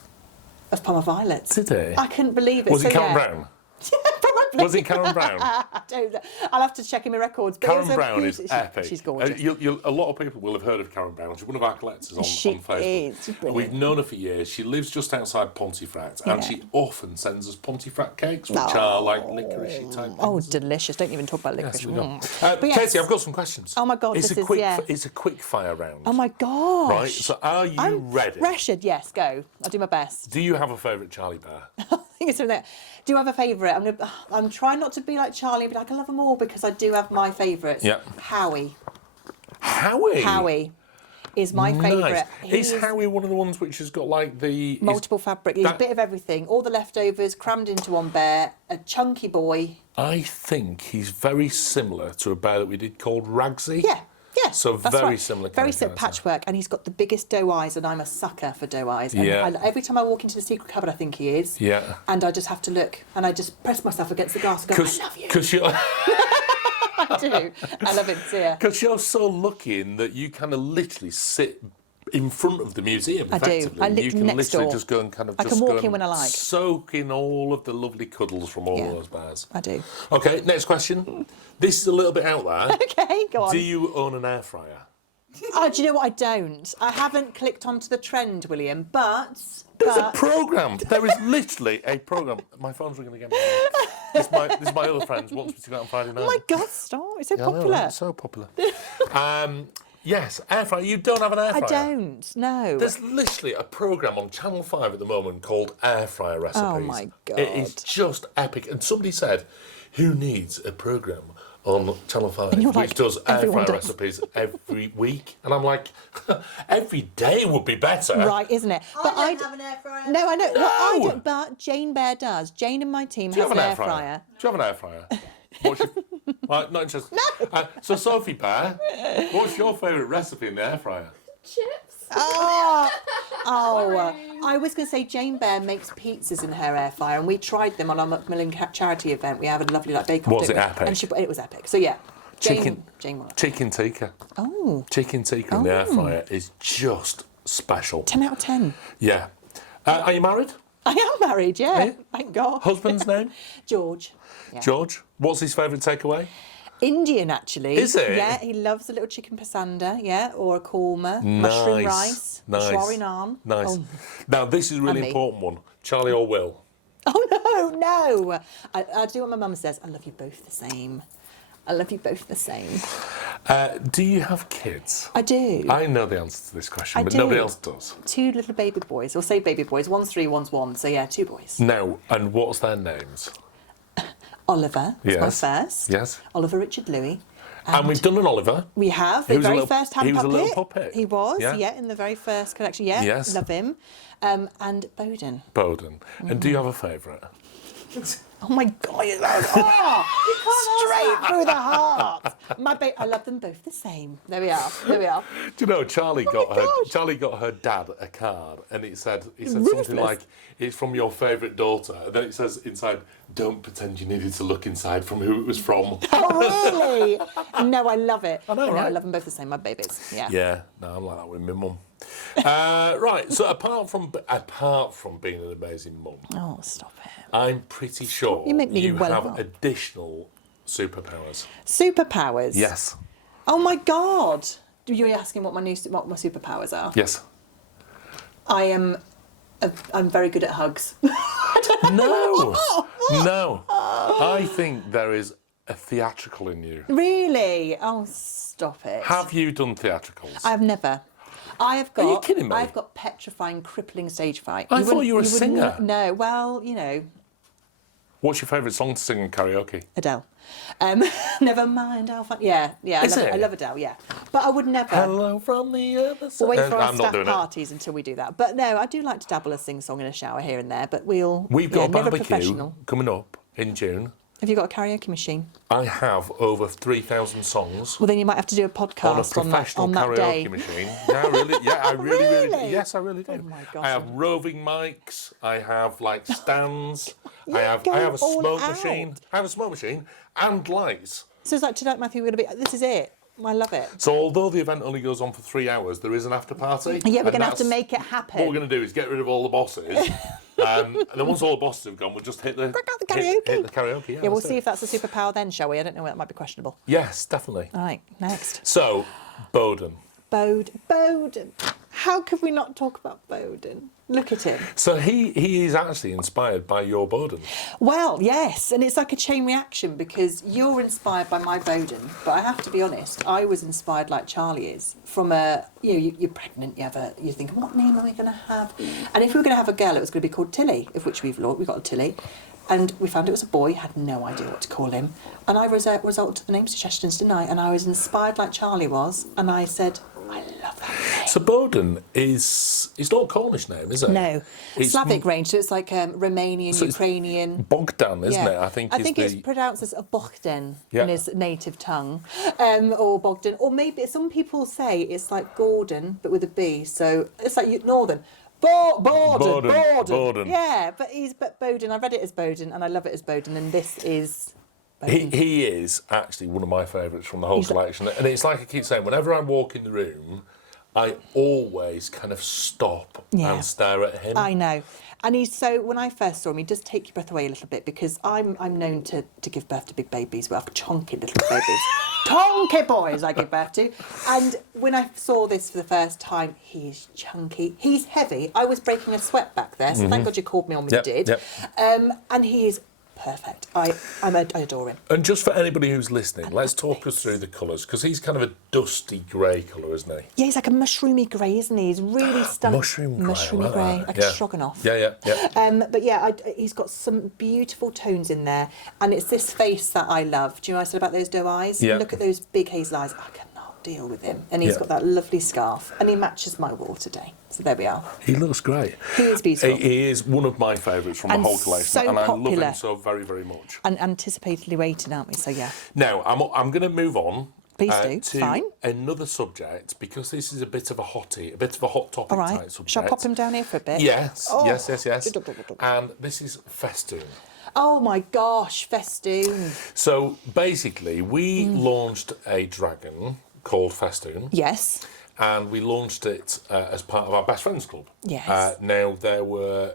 Of Parma Violets. Did it? I couldn't believe it. Was so, it Count yeah. Brown? Probably. Was it Karen Brown? I don't know. I'll have to check in my records. But Karen Brown is epic. She's gorgeous. A lot of people will have heard of Karen Brown. She's one of our collectors on Facebook. Is. She's And brilliant. we've known her for years. She lives just outside Pontefract, and Yeah. she often sends us Pontefract cakes, which are like licoricey type. Oh, things. delicious. Don't even talk about Yes, licorice. we know. But yes. Katie, I've got some questions. Oh my God, it's this a is- quick. yeah. It's a quick fire round. Oh my gosh. Right. So, are you I'm ready? pressured. Yes, go. I'll do my best. Do you have a favourite Charlie Bear? I think it's something. Do you have a favourite? I'm trying not to be like Charlie, but I can love them all because I do have my favourites. Yeah. Howie. Howie Is my Nice. favourite. Is Howie one of the ones which has got like the multiple fabric. He's that- a bit of everything. All the leftovers crammed into one bear. A chunky boy. I think he's very similar to a bear that we did called Ragsy. Yeah. Yeah, So that's very right. similar kind Very of similar character. patchwork, and he's got the biggest doe eyes, and I'm a sucker for doe eyes. And Yeah. every time I walk into the secret cupboard, I think he is. Yeah. And I just have to look, and I just press myself against the glass and go, I love you. Because you're, I do. I love him too. Yeah. 'cause you're so lucky in that you kind of literally sit in front of the museum. I do. Effectively. I You literally can next literally door. just go and kind of I just can walk go in and when I like. soak in all of the lovely cuddles from all Yeah. of those bears. I do. Okay, next question. This is a little bit out there. Okay, go on. Do you own an air fryer? Oh, do you know what? I don't. I haven't clicked onto the trend, William, but... There's a programme. There is literally a programme. My phone's ringing again. This is my other friends wants me to go out on Friday night. Oh my God, stop. It's so Yeah, I know, popular. right? So popular. Yes, air fryer. You don't have an air I fryer? don't, no. There's literally a programme on Channel 5 at the moment called Air Fryer Recipes. Oh, my God. It is just epic. And somebody said, who needs a programme on Channel 5 you're which like, does air everyone fryer does. recipes every week? And I'm like, every day would be better. Right, isn't it? But I don't have an air fryer. No, I know. Well, I No! don't, but Jane Bear does. Jane and my team Do you has have an an air fryer. Do you have an air fryer? What's your... Right, not interested. No. So, Sophie Bear, what's your favourite recipe in the air fryer? Chips. Oh, I was going to say Jane Bear makes pizzas in her air fryer, and we tried them on our Macmillan charity event. We have a lovely bake-off. Was didn't it we? epic? And it was epic. So yeah, Jane won it. Chicken tikka. Oh, Chicken tikka in the air fryer is just special. 10 out of 10. Yeah. Are you married? I am married, yeah. Are you? Thank God. Husband's name? George. Yeah. George. What's his favourite takeaway? Indian, actually. Is it? Yeah, he loves a little chicken pasanda, yeah, or a korma, mushroom rice, shawari naan. Nice. Oh. Now, this is a really And me. important one. Charlie or Will? Oh, no. I do what my mum says. I love you both the same. I love you both the same. Do you have kids? I do. I know the answer to this question, I but do. nobody else does. 2 little baby boys, or say baby boys. One's 3, one's 1. So yeah, 2 boys. Now, and what's their names? Oliver is my Yes. first. Yes. Oliver Richard Louis. And we've done an Oliver. We have He the was a very little- first hand he was a puppet. little puppet. He was, Yeah. yeah, in the very first collection. Yeah, Yes. love him. And Bowden. Bowden. And do you have a favourite? Oh my God, you're like, straight through the heart. I love them both the same. There we are. There we are. Do you know Charlie Oh got her dad a card, and it said Ruthless. something like, "It's from your favourite daughter," and then it says inside, "Don't pretend you needed to look inside from who it was from." Oh really? No, I love it. I know, I right? love them both the same. My babies. Yeah. Yeah, no, I'm like that with my mum. Right, so apart from being an amazing mum, Oh, stop it. I'm pretty sure You make me well have up. additional superpowers. Superpowers. Yes. Oh my God. You're asking what my superpowers are. Yes. I'm very good at hugs. No. No. I think there is a theatrical in you. Really? Oh, stop it. Have you done theatricals? I've never. I have got. Are you kidding me? I've got petrifying, crippling stage fright. I thought you were a wouldn't- singer. No, well, you know, What's your favourite song to sing in karaoke? Adele. Never mind, I'll find. Yeah. Is it? I love Adele. Yeah, but I would never. Hello from the other side. We'll wait for our I'm not staff doing parties until we do that. But no, I do like to dabble a sing-song in a shower here and there. But We've got a never barbecue professional. coming up in June. Have you got a karaoke machine? I have over 3,000 songs Well, then you might have to do a on a podcast on that professional that karaoke day. machine. Yeah, I really, yeah, I really do. Really? Yes, I really do. Oh my gosh. I have roving mics. I have like stands. You I have go a all smoke out. machine. I have a smoke machine and lights. So it's like tonight, Matthew. We're gonna be. This is it. I love it. So although the event only goes on for 3 hours, there is an after party. Yeah, we're and going to have to that's- make it happen. What we're going to do is get rid of all the bosses And then once all the bosses have gone, we'll just hit the karaoke. Hit the karaoke. Yeah, we'll that's see it. if that's a superpower then, shall we? I don't know, that might be questionable. Yes, definitely. All right, next. So, Bowden. Bowden. How could we not talk about Bowden? Look at him. So he is actually inspired by your Bowden. Well, yes, and it's like a chain reaction because you're inspired by my Bowden, but I have to be honest, I was inspired like Charlie is from you're pregnant, you think, what name are we going to have? And if we were going to have a girl, it was going to be called Tilly, of which we've got a Tilly. And we found it was a boy, had no idea what to call him. And I resorted to the name suggestions, didn't I? And I was inspired like Charlie was, and I said, I love that name. So Bowden it's not a Cornish name, is it? No, It's Slavic range, so it's like Romanian, So it's Ukrainian. Bogdan, isn't it? I think it's pronounced as a Bogdan Yeah. in his native tongue, or Bogdan, or maybe some people say it's like Gordon but with a B, so it's like Northern. Bowden. Yeah, but Bowden. I read it as Bowden, and I love it as Bowden, and this is. He is actually one of my favourites from the whole collection. And it's like I keep saying, whenever I walk in the room, I always kind of stop and stare at him. I know. And when I first saw him, he does take your breath away a little bit because I'm known to give birth to big babies. Well, chonky little babies. Chonky boys I give birth to. And when I saw this for the first time, he is chunky. He's heavy. I was breaking a sweat back there, so thank God you called me on when you did. Yep. And he is perfect. I adore him. And just for anybody who's listening, let's talk us through the colours, because he's kind of a dusty grey colour, isn't he? Yeah, he's like a mushroomy grey, isn't he? He's really stunning. Mushroomy grey, like a stroganoff. Yeah. But yeah, he's got some beautiful tones in there, and it's this face that I love. Do you know what I said about those doe eyes? Yeah. Look at those big hazel eyes. I cannot deal with him. And he's got that lovely scarf, and he matches my wall today. So there we are. He looks great. He is beautiful. He is one of my favourites from And the whole collection, so and I love popular. him so very, very much. And anticipatedly waiting, aren't we? So yeah. Now, I'm going to move on. Please do. To Fine. another subject, because this is a bit of a hottie, a bit of a hot topic All right. type subject. Shall I pop him down here for a bit? Yes, Oh. yes. And this is festoon. Oh my gosh, festoon. So basically, we launched a dragon called Festoon. Yes. And we launched it as part of our Best Friends Club. Yes. Now, there were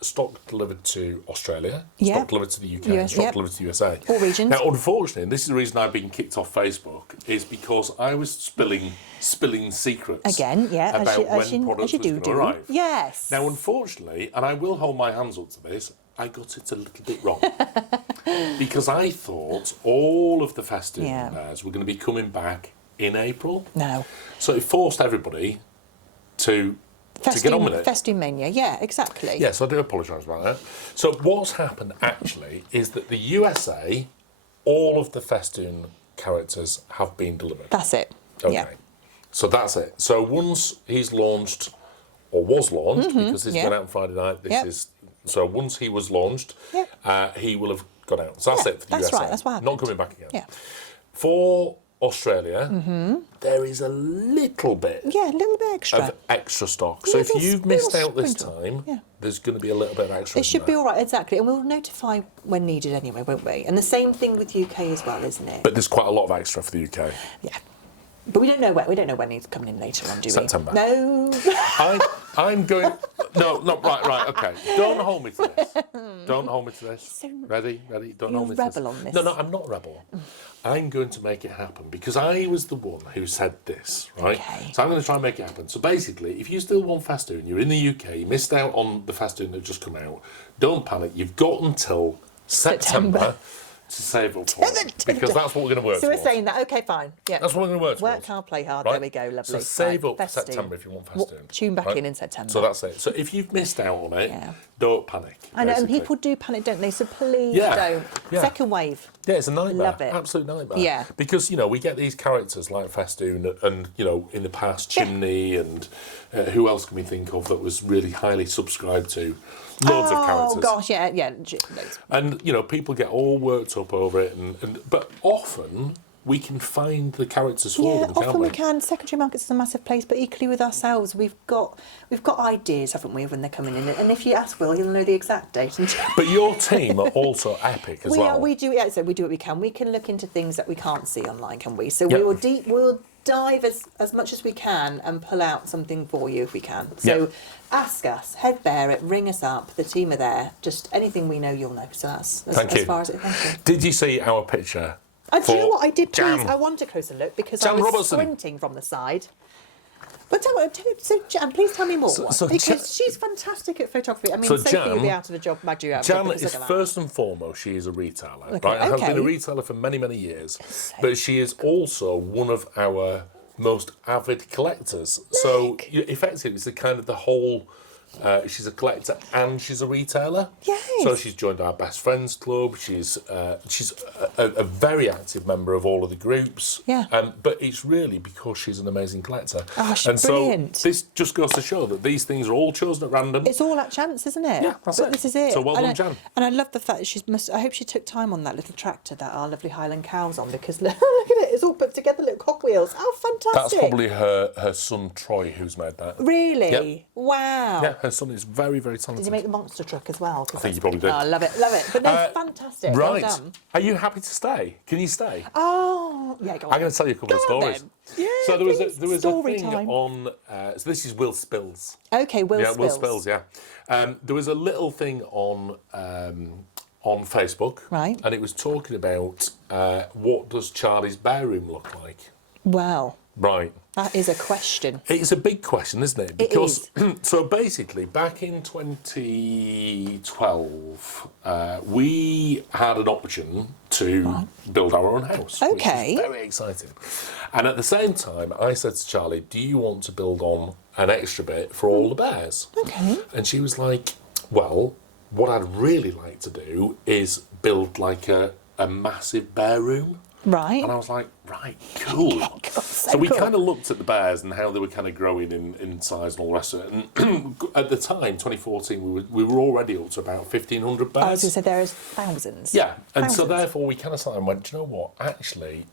stock delivered to Australia, Yeah. stock delivered to the UK, stock delivered to the USA. All regions. Now, unfortunately, and this is the reason I've been kicked off Facebook, is because I was spilling secrets Again, yeah, about as when you products was going to do. arrive. Yes. Now, unfortunately, and I will hold my hands up to this, I got it a little bit wrong. Because I thought all of the Festoon bears were going to be coming back in April. No. So it forced everybody to get on with it. Festoon mania, yeah, exactly. Yes, I do apologise about that. So what's happened actually is that the USA, all of the Festoon characters have been delivered. That's it. Okay. Yeah. So that's it. So once he's launched, or was launched, because this went out on Friday night, so once he was launched, he will have gone out. So that's it for the USA. That's right, that's what happened. Not coming back again. Yeah. For Australia, there is a little bit Yeah, a little bit extra. of extra stock. So if Little- you've missed little out this sprinkle. time, there's going to be a little bit of extra. It should be all right, exactly. And we'll notify when needed anyway, won't we? And the same thing with UK as well, isn't it? But there's quite a lot of extra for the UK. Yeah. But we don't know when. We don't know when he's coming in later on, do we? September. No. I'm going. No, right. Okay. Don't hold me to this. Don't hold me to this. Ready. Don't hold me to this. You're a rebel on this. No, I'm not rebel. I'm going to make it happen because I was the one who said this, right? Okay. So I'm going to try and make it happen. So basically, if you still want Festoon, you're in the UK, you missed out on the Festoon that just come out. Don't panic. You've got until September to save up for it because that's what we're going to work So we're towards. saying that, okay, fine. Yeah. That's what we're going to work Work towards. hard, play hard. Right? There we go, lovely. So save Right, up for Festoon. September if you want Festoon. Tune back in September. So that's it. So if you've missed out on it, don't panic. I know, and basically. people do panic, don't they? So please don't. Yeah. Second wave. Yeah, it's a nightmare. Love it. Absolute nightmare. Yeah. Because, we get these characters like Festoon and, in the past, Chimney and who else can we think of that was really highly subscribed to? Loads of characters. Oh, gosh, yeah. Loads. And, people get all worked up over it. But often we can find the characters for Yeah, them, can't often we? we can. Secondary markets is a massive place, but equally with ourselves, we've got ideas, haven't we, when they're coming in? And if you ask Will, he'll know the exact date. But your team are also epic as well. We do what we can. We can look into things that we can't see online, can we? So we will dive as much as we can and pull out something for you if we can. So ask us, head bear it, ring us up. The team are there. Just anything we know, you'll know. So that's as far as it. Thank you. Did you see our picture? Do you know what I did, please? Jan. I want a closer look because Jan I was Robertson. squinting from the side. But so Jan, please tell me more. So because she's fantastic at photography. I mean, So Sophie Jan- will be out of the job, Maggie out of the job. Jan because is look at that. first and foremost, she is a retailer, Okay, right? Has been a okay. retailer for many, many years. But she is also one of our most avid collectors. So effectively, it's the kind of the whole. She's a collector and she's a retailer. Yes. So she's joined our best friends club. She's a very active member of all of the groups. Yeah. But it's really because she's an amazing collector. Oh, she's and brilliant. so this just goes to show that these things are all chosen at random. It's all at chance, isn't it? Yeah, that's But it. this is it. So well and done, Jan. And I love the fact that I hope she took time on that little tractor that our lovely Highland cow's on because look at it, it's all put together, little cogwheels. Oh, fantastic. That's probably her son Troy who's made that. Really? Yep. Wow. Yeah, her son is very, very talented. Did you make the monster truck as well? I think you probably did. Oh, I love it, love it. But no, fantastic. Right. Well done. Are you happy to stay? Can you stay? Oh, yeah, go on. I'm going to tell you a couple of Go on stories. then. Yeah, so there was a please. Story thing time. on. So this is Will Spills. Okay, Will Yeah, Spills. Will Spills. Yeah. There was a little thing on Facebook, Right. And it was talking about what does Charlie's bear room look like? Wow, Right. that is a question. It's a big question, isn't it? It Because so basically, back in 2012, we had an option to build our own house. Okay. Which was very exciting. And at the same time, I said to Charlie, "Do you want to build on an extra bit for all the bears?" Okay. And she was like, "Well, what I'd really like to do is build like a massive bear room." Right. And I was like, right, cool. So we kind of looked at the bears and how they were kind of growing in size and all the rest of it. And at the time, 2014, we were already up to about 1,500 bears. I was going to say there is thousands. Yeah, and so Thousands. therefore we kind of sat and went, do you know what? Actually,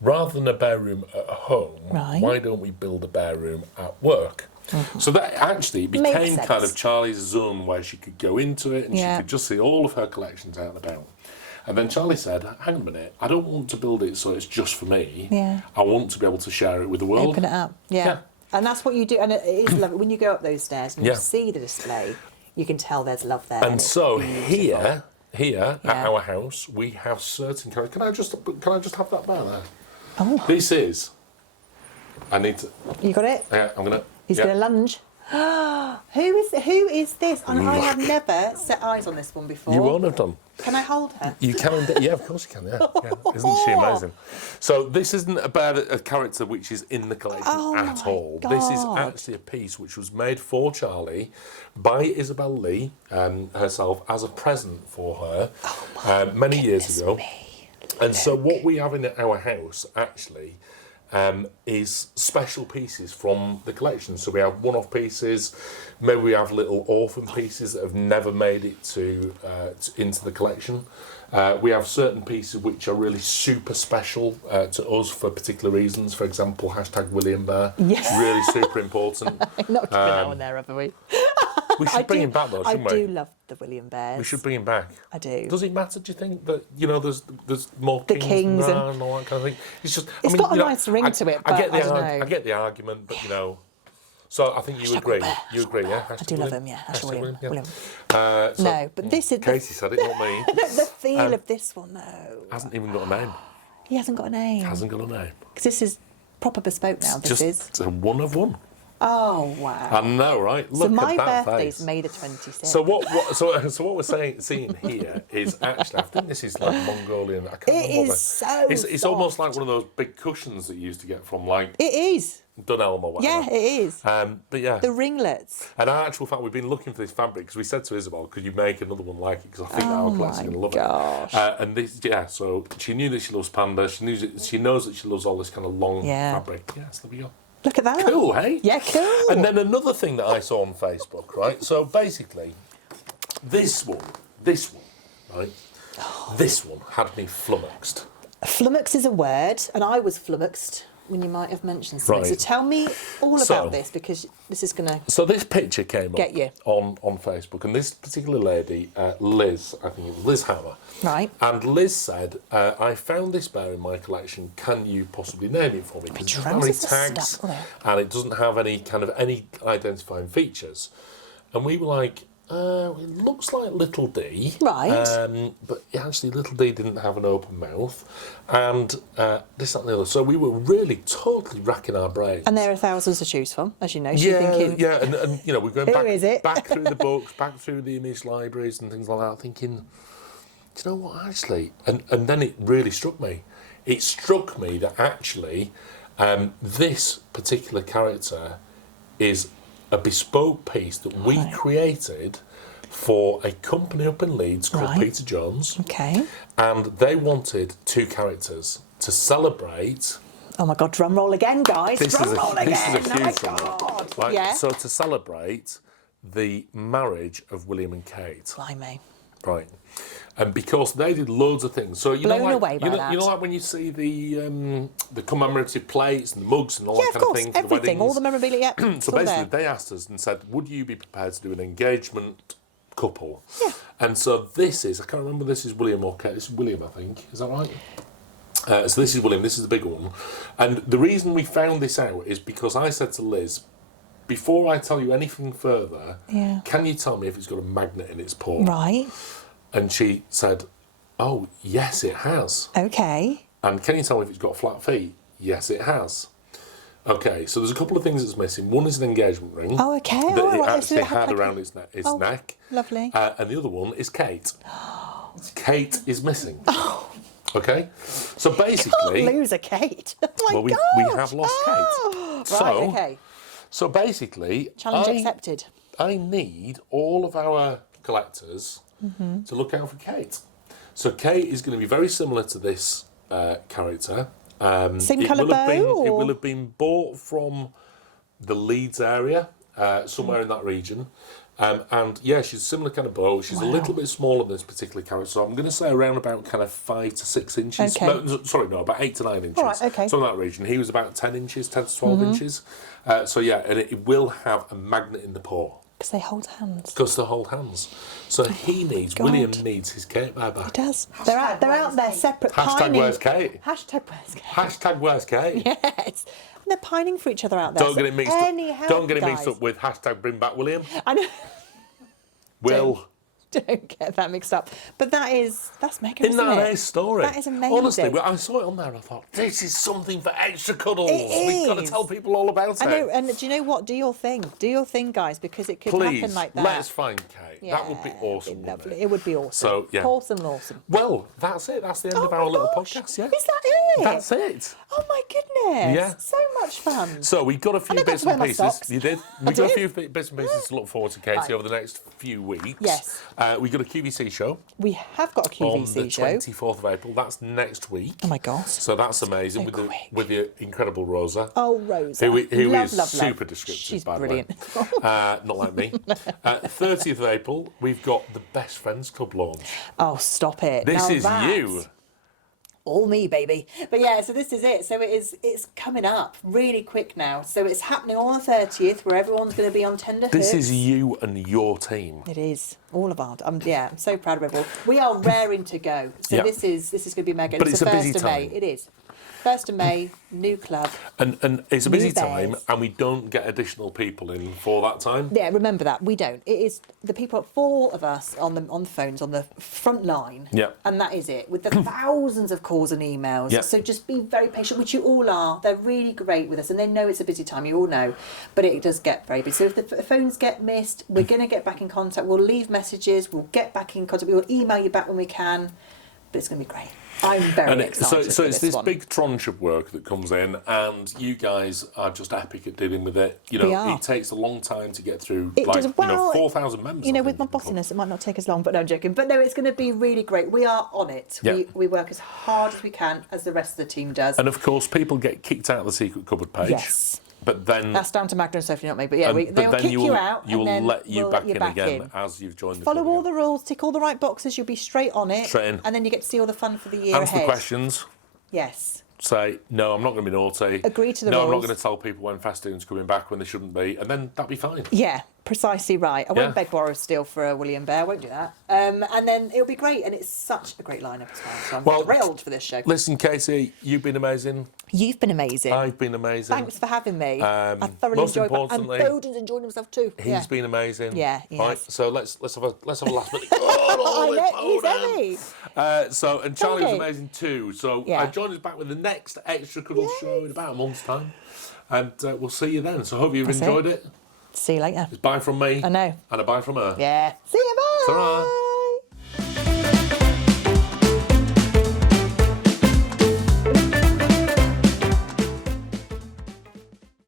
rather than a bear room at home, Right. why don't we build a bear room at work? So that actually Makes became kind sense. of Charlie's zone where she could go into it and Yeah. she could just see all of her collections out and about. And then Charlie said, hang on a minute, I don't want to build it so it's just for me. Yeah. I want to be able to share it with the world. Open it up. Yeah. Yeah. And that's what you do. And it is lovely. When you go up those stairs and Yeah. you see the display, you can tell there's love there. And it's so beautiful. here at Yeah. our house, we have certain. Can I just have that bear there? Oh. This is. I need to. You got it? Yeah, I'm gonna. He's yeah. going to lunge. Who is this? And I have never set eyes on this one before. You won't have done. Can I hold her? You can indeed. Yeah, of course you can. Yeah. Isn't she amazing? So this isn't about a character which is in the collection Oh at my all. This is God. actually a piece which was made for Charlie by Isabel Lee herself as a present for her many years ago. And so what we have in our house actually is special pieces from the collection. So we have one-off pieces, maybe we have little orphan pieces that have never made it into the collection. We have certain pieces which are really super special to us for particular reasons. For example, #William Bear. Yes. Really super important. Not keeping that one there, have we? We should bring him back though, shouldn't I we? do love the William Bears. We should bring him back. I do. Does it matter, do you think, that, there's more The kings, kings than and- and all that kind of thing? It's just... It's got a nice ring to it, but I don't know. I get the argument, but, So I think you agree. Bear. You agree, yeah? I do love him, yeah. William, William. yeah. No, but this is Katie said it, not me. the feel of this one, though. Hasn't even got a name. He hasn't got a name. Hasn't got a name. Because this is proper bespoke now. This is. Just a one of one. Oh wow. I know, right? So Look my at that birthday's face. May the 26th. So what we're seeing here is actually, I think this is like Mongolian. I can't It remember. is so It's almost soft. like one of those big cushions that you used to get from like It is. Dunelm or whatever. Yeah, it is. But yeah. The ringlets. And in actual fact, we've been looking for this fabric because we said to Isabel, could you make another one like it? Because I think our collector's going to love gosh. it. And this, so she knew that she loves panda. She knows that she loves all this kind of long fabric. Yes, there we go. Look at that. Cool, hey? Yeah, cool. And then another thing that I saw on Facebook, right? So basically, this one, right? This one had me flummoxed. Flummox is a word, and I was flummoxed. when you might have mentioned something. Right. So tell me all So- about this, because this is going to So this picture came Get up you. on Facebook, and this particular lady, Liz, I think it was Liz Hammer, Right. And Liz said, "I found this bear in my collection. Can you possibly name it for me? Because it doesn't have any trousers are tags, stuck, aren't and it doesn't have any identifying features." And we were like, "It looks like Little D, Right. but actually Little D didn't have an open mouth, and this, that, and the other." So we were really totally racking our brains. And there are thousands to choose from, as you know. So Yeah, you're thinking, yeah, and you know, we're going Who back, is it? back through the books, back through the image libraries and things like that, thinking, do you know what, actually? And then it really struck me. It struck me that actually this particular character is a bespoke piece that we created for a company up in Leeds called Right. Peter Jones, okay. and they wanted 2 characters to celebrate. Oh my God, drum roll again, guys. This Drum is a- roll this again. is a Oh my huge drum roll. God. Right? Yeah. So to celebrate the marriage of William and Kate, Blimey. right? And because they did loads of things, so you Blown know, like, away by you know, that. you know, like when you see the commemorative plates and the mugs and all Yeah, that of kind course. of thing, for the Everything, all the weddings. memorabilia. Yeah, it's So all basically, there. they asked us and said, "Would you be prepared to do an engagement couple?" Yeah. And so this is, I can't remember, this is William or Kate. This is William, I think. Is that right? So this is William. This is the big one. And the reason we found this out is because I said to Liz, "Before I tell you anything further, Yeah. can you tell me if it's got a magnet in its paw?" Right. And she said, "Oh, yes, it has." Okay. And can you tell me if it's got flat feet? Yes, it has. Okay, so there's a couple of things that's missing. One is an engagement ring Oh, okay. that Oh, it right. So actually it had had like a- around its Oh, neck. lovely. And the other one is Kate. Kate is missing. Okay, so basically, Can't lose a Kate. Oh my well, we God. have lost Kate. Oh, So, right, okay. So basically, Challenge accepted. I need all of our collectors Mm-hmm. to look out for Kate. So Kate is going to be very similar to this character. Same It colour will have been- bow, It or- will have been bought from the Leeds area, somewhere in that region. And yeah, she's a similar kind of bow. She's a little bit smaller than this particular character. So I'm going to say around about kind of 5 to 6 inches. Okay. No, about 8 to 9 inches. All right, okay. So in that region. He was about 10 inches, 10 to 12 inches. So yeah, and it will have a magnet in the paw. Because they hold hands. Because they hold hands. So he needs, God. William needs his Kate bear It back. does. They're out there Kate. separate, Hashtag pining. where's Kate? Hashtag where's Kate? Hashtag where's Kate? Yes. And they're pining for each other out there. Don't so get it mixed any up. help, Don't get it mixed guys. up with hashtag bring back William. I know. Will. Don't get that mixed up. But that's mega, Isn't isn't that it? a story? That is amazing. Honestly, when I saw it on there, I thought, this is something for Extra Cuddles. It We've got to is. tell people all about it. I know, and do you know what? Do your thing. Do your thing, guys, because it could Please, happen like that. let's find Kate. Yeah, That would be awesome, it'd be wouldn't lovely. it? It would be awesome. So, yeah. Awesome. Well, that's it. That's the end of Oh our my little gosh. podcast, yeah? Is that it? That's it. Oh my goodness. Yeah. So much fun. So we got a few I got bits to wear and my pieces. socks. You did. I We got a did. few bits and pieces to look forward to, Katie, Right. over the next few weeks. Yes. We got a QVC show We have got a on the QVC show. 24th of April. That's next week. Oh my gosh. So that's amazing So quick. with the incredible Rosa. Oh, Rosa. Who love, is love, super love. descriptive, She's by brilliant. the way. Not like me. 30th of April, we've got the Best Friends Club launch. Oh, stop it. This Now is that's you. All me, baby. But yeah, so this is it. So it's coming up really quick now. So it's happening on the 30th, where everyone's going to be on tender This hooks. is you and your team. It is all of our. I'm so proud of everyone. We are raring to go. So Yeah. this is going to be mega. But It's it's the a busy 1st of May. time. It is. 1st of May, new club. And it's a busy New time, bears. and we don't get additional people in for that time. Yeah, remember that. We don't. It is the people, 4 of us on the phones on the front line. Yeah. And that is it, with the thousands of calls and emails. Yeah. So just be very patient, which you all are. They're really great with us, and they know it's a busy time, you all know. But it does get very busy. So if the phones get missed, we're going to get back in contact. We'll leave messages. We'll get back in contact. We'll email you back when we can. But it's going to be great. I'm very And excited so for it's this this one. big tranche of work that comes in, and you guys are just epic at dealing with it. You We know, are. it takes a long time to get through. It like, does. Well, 4,000 members. You know, I with my think, in the club. bossiness, it might not take as long, but no, I'm joking. But no, it's going to be really great. We are on it. Yeah. We work as hard as we can, as the rest of the team does. And of course, people get kicked out of the secret cupboard page. Yes. But then, That's down to Magda and Sophie, not me. But yeah, but they'll then kick you will out. you will and then let you we'll back let you in back again in. as you've joined the Follow club all again. the rules, tick all the right boxes. You'll be straight on it. Straight in. And then you get to see all the fun for the year Answer ahead. the questions. Yes. say, no, I'm not going to be naughty. Agree to the No, I'm not rules. going to tell people when Festoon's coming back when they shouldn't be, and then that'll be fine. Yeah, precisely right. I Yeah. won't beg, borrow, steal for a William Bear. I won't do that. And then it'll be great. And it's such a great lineup as well. So I'm Well, thrilled for this show. Listen, Casey, you've been amazing. You've been amazing. I've been amazing. Thanks for having me. I thoroughly most enjoyed it. And importantly, Bowden's enjoying himself too. He's been amazing. Yeah, he Right, has. so let's have a last minute. I know, he's heavy. And Charlie was Okay. amazing too. So Yeah. join us back with the next Extra Cuddles show in about a month's time, and we'll see you then. So I hope you've That's enjoyed it. See you later. Bye from me. I know. And a bye from her. Yeah. See you, bye. Ta-ra.